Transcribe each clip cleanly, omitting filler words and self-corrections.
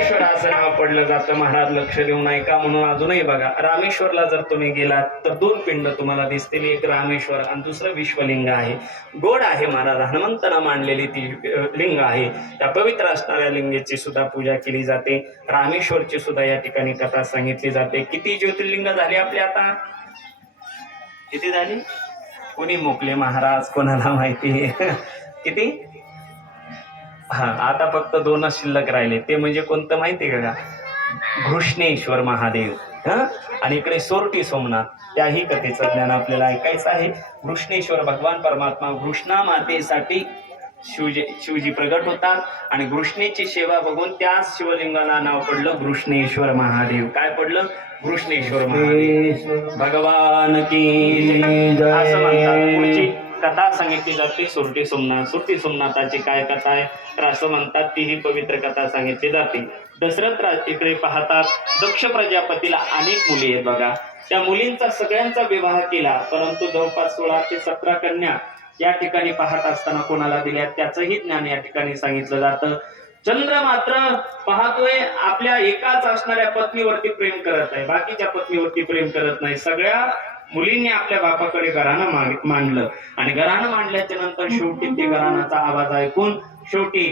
रामेश्वर असं नाव पडलं जातं. महाराज लक्ष देऊ नाही का म्हणून अजूनही बघा, रामेश्वरला जर तुम्ही गेलात तर दोन पिंड तुम्हाला दिसतील, एक रामेश्वर आणि दुसरं विश्वलिंग आहे. गोड आहे महाराज, हनुमंतानं मांडलेली ती लिंग आहे. त्या पवित्र असणाऱ्या लिंगेची सुद्धा पूजा केली जाते. रामेश्वरची सुद्धा या ठिकाणी कथा सांगितली जाते. किती ज्योतिर्लिंग झाली आपली आता? किती झाली? कोणी मोकले महाराज, कोणाला माहिती? किती? हा, आता फक्त दोनच शिल्लक राहिले. ते म्हणजे कोणतं माहिती का? घृष्णेश्वर महादेव आणि इकडे सोरटी सोमनाथ. त्याही कथेचं ज्ञान आपल्याला ऐकायचं आहे. घृष्णेश्वर भगवान परमात्मा घृष्णा मातेसाठी शिवजी प्रगट होतात आणि घृष्णेची सेवा बघून त्याच शिवलिंगाला नाव पडलं घृष्णेश्वर महादेव. काय पडलं? घृष्णेश्वर महादेव. भगवान की असं म्हणतात. पुढची कथा सांगितली जाते सुरटी सोमनाथ. सुरटी सोमनाथाची काय कथा आहे तर असं म्हणतात, तीही पवित्र कथा सांगितली जाते. दशरथ इकडे पाहतात, दक्ष प्रजापतीला अनेक मुली आहेत बघा. त्या मुलींचा सगळ्यांचा विवाह केला, परंतु जवळपास 16 ते 17 कन्या या ठिकाणी पाहत असताना कोणाला दिल्या त्याचंही ज्ञान या ठिकाणी सांगितलं जातं. चंद्र मात्र पाहतोय आपल्या एकाच असणाऱ्या पत्नीवरती प्रेम करत आहे, बाकीच्या पत्नीवरती प्रेम करत नाही. सगळ्या मुलींनी आपल्या बापाकडे घराणं मांडलं आणि घराणं मांडल्याच्या नंतर शेवटी ते घराण्याचा आवाज ऐकून शेवटी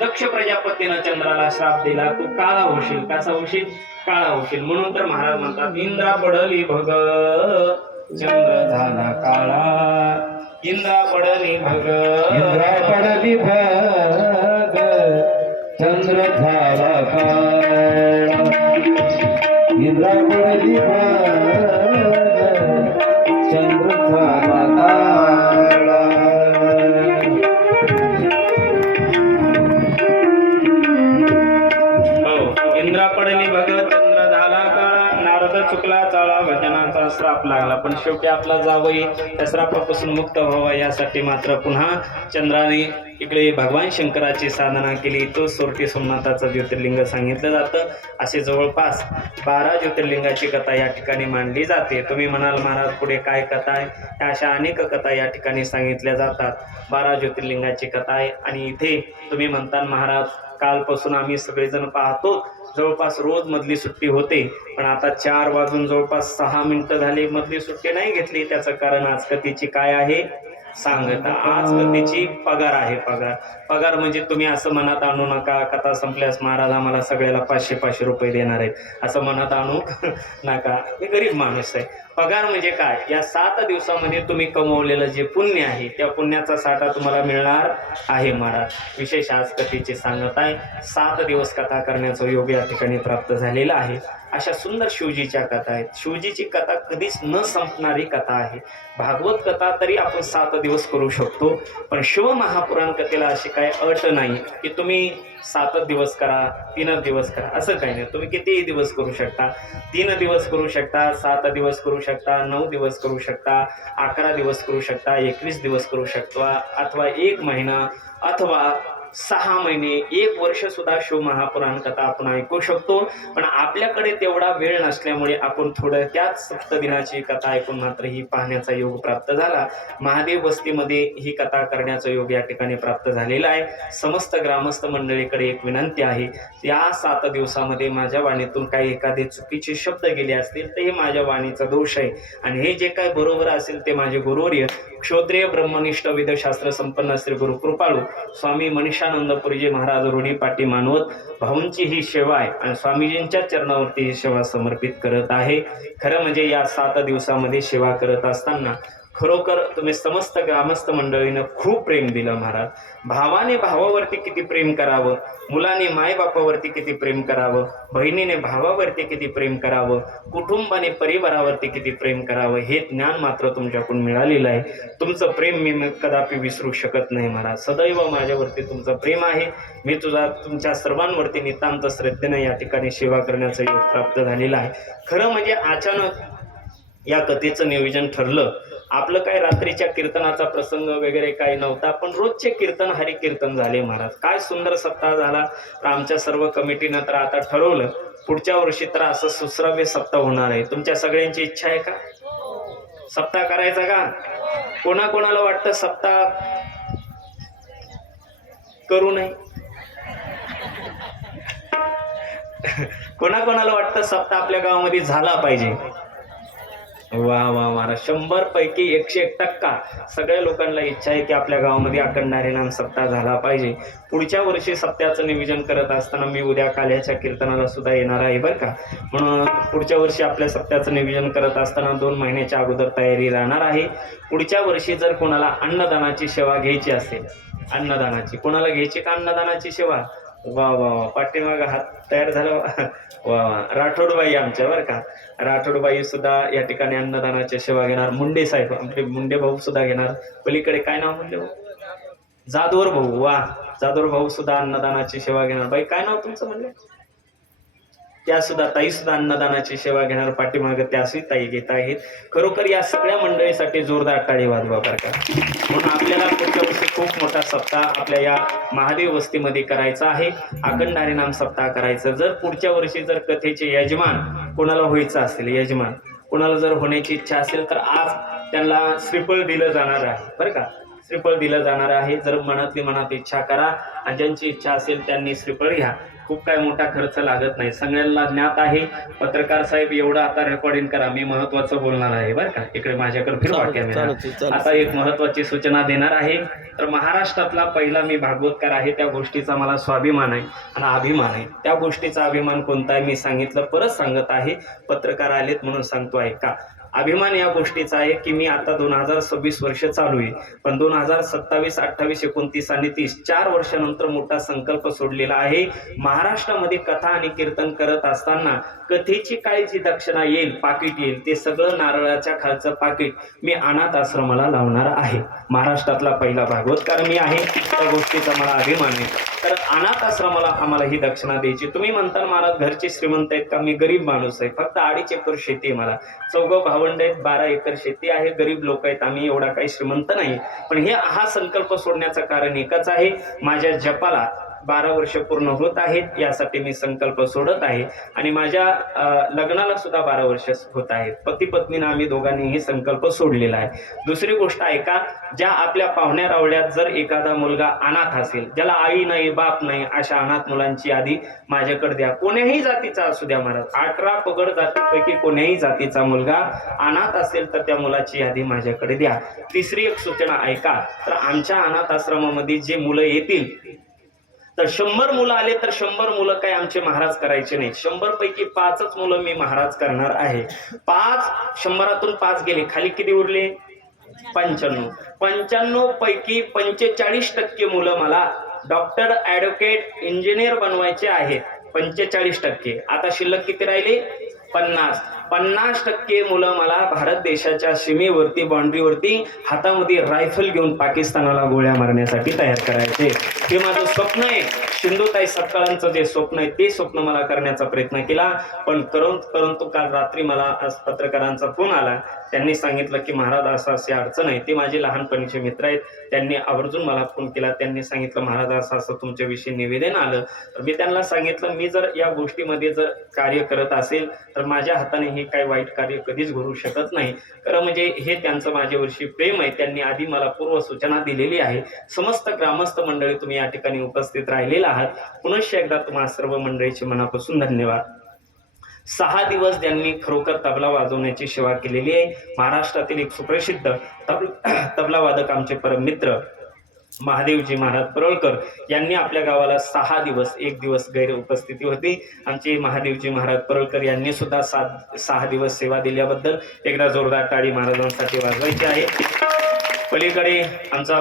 दक्ष प्रजापतीनं चंद्राला श्राप दिला, तू काळा होशील. कसा होशील? काळा होशील. म्हणून तर महाराज म्हणतात, इंद्रा पडली भग चंद्र झाला काळा. इंद्रा पडली भग, इंद्रा पडली भग चंद्र झाला काळा. इंद्रा पडली भग चंद्र झाला काळा. हो, इंद्रा पडली भग चंद्र झाला काळा. नारद चुकला चाळा, भजनाचा श्राप लागला. पण शेवटी आपला जावई त्या श्रापापासून मुक्त व्हावा यासाठी मात्र पुन्हा चंद्राने इकडे भगवान शंकराची साधना केली. तो सोरटी सोमनाथाचं ज्योतिर्लिंग सांगितलं जातं. असे जवळपास 12 ज्योतिर्लिंगाची कथा या ठिकाणी मांडली जाते. तुम्ही म्हणाल महाराज पुढे काय कथा आहे? त्या अशा अनेक कथा या ठिकाणी सांगितल्या जातात. 12 ज्योतिर्लिंगाची कथा आहे. आणि इथे तुम्ही म्हणता महाराज कालपासून आम्ही सगळेजण पाहतो, जवळपास रोज मधली सुट्टी होते, पण आता 4 वाजून जवळपास 6 मिनिटं झाली, मधली सुट्टी नाही घेतली. त्याचं कारण आज कथेची काय आहे सांगता. आज कथेची पगार आहे. पगार म्हणजे तुम्ही असं मनात आणू नका, कथा संपल्यास महाराज आम्हाला सगळ्याला 500-500 रुपये देणार आहेत असं मनात आणू नका. मी गरीब माणूस आहे. पगार म्हणजे काय? या 7 दिवसामध्ये तुम्ही कमवलेलं जे पुण्य आहे त्या पुण्याचा साठा तुम्हाला मिळणार आहे महाराज. विशेष आज कथेचे सांगत आहे. 7 दिवस कथा करण्याचा योग या ठिकाणी प्राप्त झालेला आहे. अशा सुंदर शिवजीच्या कथा आहेत. शिवजीची कथा कधीच न संपणारी कथा आहे. भागवत कथा तरी आपण 7 दिवस करू शकतो, पण शिव महापुराण कथेला अशी काय अट नाही की तुम्ही 7 दिवस करा, 3 दिवस करा, असं काही नाही. तुम्ही कितीही दिवस करू शकता. 3 दिवस करू शकता, 7 दिवस करू शकता, 9 दिवस करू शकता, 11 दिवस करू शकता, 21 दिवस करू शकता, अथवा 1 महिना, अथवा 6 महिने, 1 वर्ष सुद्धा शिव महापुराण कथा आपण ऐकू शकतो. पण आपल्याकडे तेवढा वेळ नसल्यामुळे आपण थोडक्यात सप्तदिनाची कथा ऐकून मात्र ही पाहण्याचा योग प्राप्त झाला. महादेव वस्तीमध्ये ही कथा करण्याचा योग या ठिकाणी प्राप्त झालेला आहे. समस्त ग्रामस्थ मंडळीकडे एक विनंती आहे, या 7 दिवसामध्ये माझ्या वाणीतून काही एखादे चुकीचे शब्द गेले असतील तर हे माझ्या वाणीचा दोष आहे आणि हे जे काय बरोबर असेल ते माझे गुरुवर्य क्षोत्रिय ब्रह्मनिष्ठ वेदशास्त्र संपन्न श्री गुरु कृपाळू स्वामी मनीषानंदपुरीजी महाराज ऋणी पाटी मानवत भाऊंची ही सेवा आहे आणि स्वामीजींच्या चरणावरती ही सेवा समर्पित करत आहे. खरं म्हणजे या 7 दिवसामध्ये सेवा करत असताना खरोखर तुम्ही समस्त ग्रामस्थ मंडळीनं खूप प्रेम दिलं महाराज. भावाने भावावरती किती प्रेम करावं, मुलाने मायबापावरती किती प्रेम करावं, बहिणीने भावावरती किती प्रेम करावं, कुटुंबाने परिवारावरती किती प्रेम करावं, हे ज्ञान मात्र तुमच्याकडून मिळालेलं आहे. तुमचं प्रेम मी कदापि विसरू शकत नाही महाराज. सदैव माझ्यावरती तुमचं प्रेम आहे. मी तुमच्या सर्वांवरती नितांत श्रद्धेनं या ठिकाणी सेवा करण्याचं योग प्राप्त झालेलं आहे. खरं म्हणजे अचानक या कथेचं नियोजन ठरलं. आपलं काय रात्रीच्या कीर्तनाचा प्रसंग वगैरे काही नव्हता, पण रोजचे कीर्तन हरिकीर्तन झाले महाराज. काय सुंदर सप्ताह झाला. तर आमच्या सर्व कमिटीनं तर आता ठरवलं पुढच्या वर्षी तर असं सुश्राव्य सप्ताह होणार आहे. तुमच्या सगळ्यांची इच्छा आहे का सप्ताह करायचा का? कोणाकोणाला वाटतं सप्ताह करू नये? कोणाकोणाला वाटतं सप्ताह आपल्या गावामध्ये झाला पाहिजे? वा वा महाराज, 100 पैकी 101% सगळ्या लोकांना इच्छा आहे की आपल्या गावामध्ये अखंड हरिनाम सप्ताह झाला पाहिजे. पुढच्या वर्षी सप्ताहाचं नियोजन करत असताना मी उद्या काल्याच्या कीर्तनाला सुद्धा येणार आहे बरं का. म्हणून पुढच्या वर्षी आपल्या सप्ताहाचं नियोजन करत असताना 2 महिन्याच्या अगोदर तयारी राहणार आहे. पुढच्या वर्षी जर कोणाला अन्नदानाची सेवा घ्यायची असेल, अन्नदानाची कोणाला घ्यायची का अन्नदानाची सेवा? वा वा वा, पाठीमागं हात तयार झाला. वा वा, राठोडबाई आमच्या बरं का, राठोडबाई सुद्धा या ठिकाणी अन्नदानाची सेवा घेणार. मुंडे साहेब आपले मुंडे भाऊ सुद्धा घेणार. पलीकडे काय नाव म्हणले हो? जाधवर भाऊ. वा, जाधवर भाऊ सुद्धा अन्नदानाची सेवा घेणार. बाई काय नाव तुमचं म्हणले? त्या सुद्धा ताई सुद्धा अन्नदानाची सेवा घेणार. पाठीमागे त्याही ताई घेत आहेत. खरोखर या सगळ्या मंडळीसाठी जोरदार टाळी वाजवा बरं का. म्हणून आपल्याला पुढच्या वर्षी खूप मोठा सप्ताह आपल्या या महादेव वस्तीमध्ये करायचा आहे. अखंड हरिनाम सप्ताह करायचं. जर पुढच्या वर्षी जर कथेचे यजमान कोणाला व्हायचं असेल, यजमान कोणाला जर होण्याची इच्छा असेल तर आज त्यांना श्रीफळ दिलं जाणार आहे बरं का. श्रीफळ दिलं जाणार आहे. जर मनातली मनात इच्छा करा आणि ज्यांची इच्छा असेल त्यांनी श्रीफळ घ्या. खूप काय मोठा खर्च लागत नाही, सगळ्यांना ज्ञात आहे. पत्रकार साहेब एवढं आता रेकॉर्डिंग करा, मी महत्वाचं बोलणार आहे बरं का. इकडे माझ्याकडे फिरवा कॅमेरा. आता एक महत्वाची सूचना देणार आहे. तर महाराष्ट्रातला पहिला मी भागवतकार आहे, त्या गोष्टीचा मला स्वाभिमान आहे आणि अभिमान आहे. त्या गोष्टीचा अभिमान कोणता आहे मी सांगितलं, परत सांगत आहे. पत्रकार आलेत म्हणून सांगतो आहे का. अभिमान या गोष्टीचा आहे की मी आता 2026 वर्ष चालू आहे, पण 2027, 28, 29 आणि 30 4 वर्षानंतर मोठा संकल्प सोडलेला आहे. महाराष्ट्रामध्ये कथा आणि कीर्तन करत असताना कथेची काय जी दक्षिणा येईल, पाकिट येईल, ते सगळं नारळाच्या खालचं पाकिट मी अनाथ आश्रमाला लावणार आहे. महाराष्ट्रातला पहिला भागवतकार मी आहे, त्या गोष्टीचा मला अभिमान आहे. तर अनाथ आश्रमाला आम्हाला ही दक्षिणा द्यायची. तुम्ही म्हणता महाराज घरचे श्रीमंत आहेत का? मी गरीब माणूस आहे, फक्त 2.5 एकर शेती आहे मला. 4 भावंड आहेत, 12 एकर शेती आहे. गरीब लोक आहेत आम्ही, एवढा काही श्रीमंत नाही. पण हा संकल्प सोडण्याचं कारण एकच आहे, माझ्या जपाला 12 वर्ष पूर्ण होत आहेत, यासाठी मी संकल्प सोडत आहे. आणि माझ्या लग्नाला सुद्धा 12 वर्ष होत आहेत. पती पत्नीनं आम्ही दोघांनीही संकल्प सोडलेला आहे. दुसरी गोष्ट आहे का, ज्या आपल्या पाहुण्या रावळ्यात जर एखादा मुलगा अनाथ असेल, ज्याला आई नाही बाप नाही, अशा अनाथ मुलांची यादी माझ्याकडे द्या. कोण्याही जातीचा असू द्या महाराज, 18 पगड जातीपैकी कोण्याही जातीचा मुलगा अनाथ असेल तर त्या मुलाची यादी माझ्याकडे द्या. तिसरी एक सूचना ऐका, तर आमच्या अनाथ आश्रमामध्ये जे मुलं येतील तर 100 मुलं आले तर 100 मुलं काय आमचे महाराज करायचे नाहीत. 100 पैकी 5च मुलं मी महाराज करणार आहे. 100तून 5 गेले, खाली किती उरले? 95. 95 पैकी 45% मुलं मला डॉक्टर, ॲडव्होकेट, इंजिनियर बनवायचे आहेत. 45%. आता शिल्लक किती राहिले? 50% मुलं मला भारत देशाच्या सीमेवरती, बाउंड्रीवरती हातामध्ये रायफल घेऊन पाकिस्तानाला गोळ्या मारण्यासाठी तयार करायचे. हे माझं स्वप्न आहे. सिंधुताई सपकाळांचं जे स्वप्न आहे ते स्वप्न मला करण्याचा प्रयत्न केला. पण परंतु काल रात्री मला पत्रकारांचा फोन आला. त्यांनी सांगितलं की महाराज असं अशी अडचण आहे. ते माझे लहानपणीचे मित्र आहेत, त्यांनी आवर्जून मला फोन केला. त्यांनी सांगितलं महाराज असं असं तुमच्याविषयी निवेदन आलं. तर मी त्यांना सांगितलं मी जर या गोष्टीमध्ये जर कार्य करत असेल तर माझ्या हाताने हे काही वाईट कार्य कधीच घडू शकत नाही. खरं म्हणजे हे त्यांचं माझ्यावर्षी प्रेम आहे. त्यांनी आधी मला पूर्व सूचना दिलेली आहे. समस्त ग्रामस्थ मंडळी तुम्ही या ठिकाणी उपस्थित राहिलेला आहात. पुनश्च एकदा तुम्हा सर्व मंडळीचे मनापासून धन्यवाद. 6 दिवस त्यांनी खरोखर तबला वाजवण्याची सेवा केलेली आहे. महाराष्ट्रातील एक सुप्रसिद्ध तबला वादक आमचे परम मित्र महादेवजी महाराज परळकर यांनी आपल्या गावाला 6 दिवस, 1 दिवस गैर उपस्थिती होती. आमचे महादेवजी महाराज परळकर यांनी सुद्धा 6 दिवस सेवा दिल्याबद्दल एकदा जोरदार टाळी महाराजांसाठी वाजवायची आहे. पलीकडे आमचा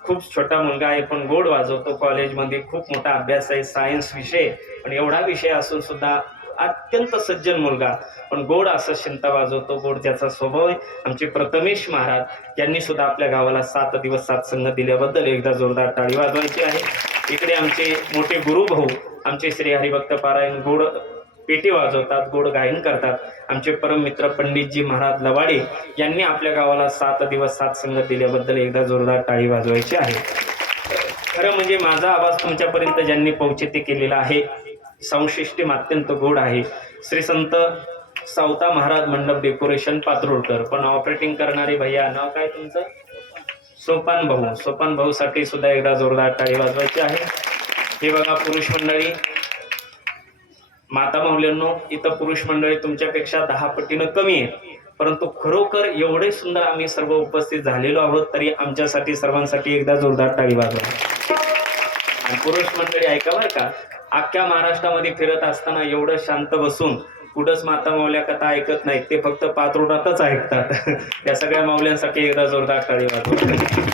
खूप छोटा मुलगा आहे पण गोड वाजवतो. कॉलेजमध्ये खूप मोठा अभ्यास आहे, सायन्स विषय, पण एवढा विषय असून सुद्धा अत्यंत सज्जन मुलगा, पण गोड असं शिंता वाजवतो. गोड त्याचा स्वभाव आहे. आमचे प्रथमेश महाराज यांनी सुद्धा आपल्या गावाला 7 दिवस सत्संग दिल्याबद्दल एकदा जोरदार टाळी वाजवायची आहे. इकडे आमचे मोठे गुरुभाऊ आमचे श्री हरिभक्त पारायण गोड पेटी वाजवतात, गोड गायन करतात. आमचे परम मित्र पंडितजी महाराज लवाडे यांनी आपल्या गावाला 7 दिवस सत्संग दिल्याबद्दल एकदा जोरदार टाळी वाजवायची आहे. खरं म्हणजे माझा आवाज तुमच्यापर्यंत ज्यांनी पौचित्य केलेला आहे, संशिष्टीम अत्यंत गोड आहे. श्री संत सावता महाराज मंडप डेकोरेशन पात्रोडकर. पण ऑपरेटिंग करणारे भैया नाव काय तुमचं? सोपान भाऊ. सोपान भाऊ साठी सुद्धा एकदा जोरदार टाळी वाजवायची आहे. हे बघा पुरुष मंडळी, माता माऊल्यांनो, इथं पुरुष मंडळी तुमच्यापेक्षा 10 पटीनं कमी आहे, परंतु खरोखर एवढे सुंदर आम्ही सर्व उपस्थित झालेलो आहोत, तरी आमच्यासाठी सर्वांसाठी एकदा जोरदार टाळी वाजवा. आणि पुरुष मंडळी ऐका बरं का, अख्ख्या महाराष्ट्रामध्ये फिरत असताना एवढं शांत बसून कुठंच माता माऊल्या कथा ऐकत नाहीत, ते फक्त पात्रोटातच ऐकतात. त्या सगळ्या माऊल्यांसाठी एकदा जोरदार टाळी वाजवा.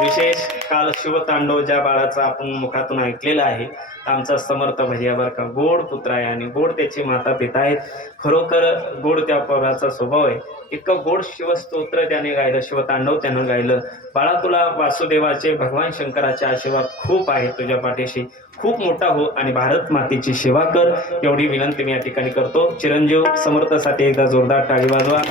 विशेष काल शिवतांडव ज्या बाळाचा आपण मुखातून ऐकलेला आहे, आमचा समर्थ भैया बरं का, गोड पुत्र आहे आणि गोड त्याची माता पिता आहेत. खरोखर गोड त्या पोराचा स्वभाव आहे. इतकं गोड शिवस्तोत्र त्याने गायलं, शिवतांडव त्यानं गायलं. बाळा, तुला वासुदेवाचे भगवान शंकराचे आशीर्वाद खूप आहे तुझ्या पाठीशी, खूप मोठा हो आणि भारत मातेची सेवा कर, एवढी विनंती मी या ठिकाणी करतो. चिरंजीव समर्थासाठी एकदा जोरदार टाळी वाजवा.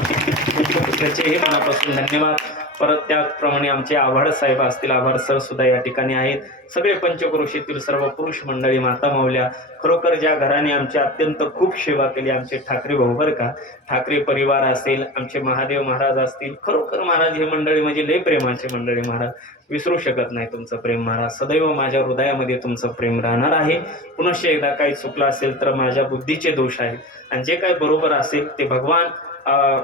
त्याचेही मनापासून धन्यवाद. परत त्याप्रमाणे आमचे आभार साहेब असतील, आभार सर सुद्धा या ठिकाणी आहेत. सगळे पंचक्रोशीतील सर्व पुरुष मंडळी, माता माऊल्या, खरोखर ज्या घराने आमची अत्यंत खूप सेवा केली, आमचे ठाकरे भाऊ बरं का, ठाकरे परिवार असेल, आमचे महादेव महाराज असतील, खरोखर महाराज हे मंडळी म्हणजे लय प्रेमाचे मंडळी. महाराज विसरू शकत नाही तुमचं प्रेम महाराज, सदैव माझ्या हृदयामध्ये तुमचं प्रेम राहणार आहे. पुनश्च एकदा काही चुकलं असेल तर माझ्या बुद्धीचे दोष आहेत आणि जे काही बरोबर असेल ते भगवान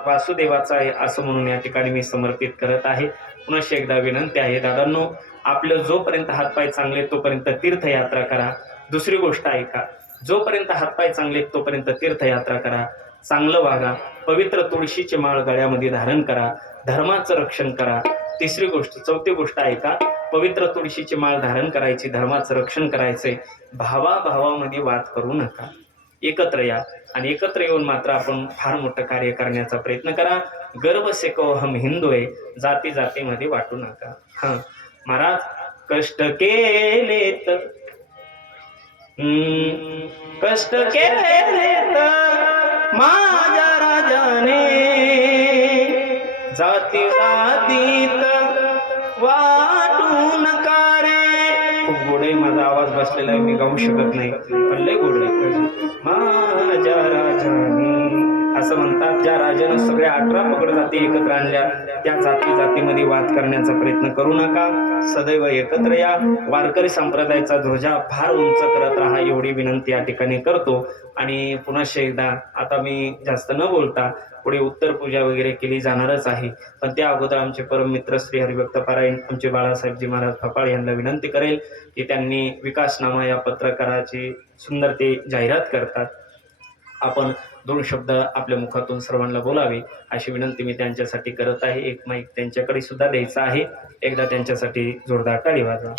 वासुदेवाचा आहे असं म्हणून या ठिकाणी मी समर्पित करत आहे. पुनश्च एकदा विनंती आहे दादांनो, आपलं जोपर्यंत हातपाय चांगले तोपर्यंत तीर्थयात्रा करा. दुसरी गोष्ट आहे का, जोपर्यंत हातपाय चांगले तोपर्यंत तीर्थयात्रा करा, चांगलं वागा, पवित्र तुळशीची माळ गळ्यामध्ये धारण करा, धर्माचं रक्षण करा. तिसरी गोष्ट, चौथी गोष्ट आहे का, पवित्र तुळशीची माळ धारण करायची, धर्माचं रक्षण करायचंय, भावाभावामध्ये वाद करू नका, एकत्र या आणि एकत्र येऊन मात्र आपण फार मोठं कार्य करण्याचा प्रयत्न करा. गर्व से को हम हिंदू आहे, जाती जातीमध्ये वाटू नका. हा महाराज, कष्ट केले तर कष्ट केले तर माझ्या राजाने, जाती जातीत वाटू नका रे. खूप गोड आहे, माझा आवाज बसलेला आहे, मी गाऊ शकत नाही, पण लय गोड आहे. माझ्या राजाने असं म्हणतात, ज्या राजानं सगळ्या 18 पगड जाती एकत्र आणल्या, त्या जाती जातीमध्ये वाद करण्याचा प्रयत्न करू नका, सदैव एकत्र या. वारकरी संप्रदायाचा ध्वजा फार उंच करत राहा, एवढी विनंती या ठिकाणी करतो. आणि पुन्हा एकदा, आता मी जास्त न बोलता पुढे उत्तर पूजा वगैरे केली जाणारच आहे, पण त्या अगोदर आमचे परम मित्र श्री हरिभक्त पारायण आमचे बाळासाहेबजी महाराज फपाळ यांना विनंती करेल की त्यांनी विकासनामा या पत्रकाराची सुंदर ते जाहिरात करतात, आपण 2 शब्द आपल्या मुखातून सर्वांना बोलावे अशी विनंती मी त्यांच्यासाठी करत आहे. एक माईक त्यांच्याकडे सुद्धा द्यायचा आहे, एकदा त्यांच्यासाठी जोरदार टाळी वाजवा.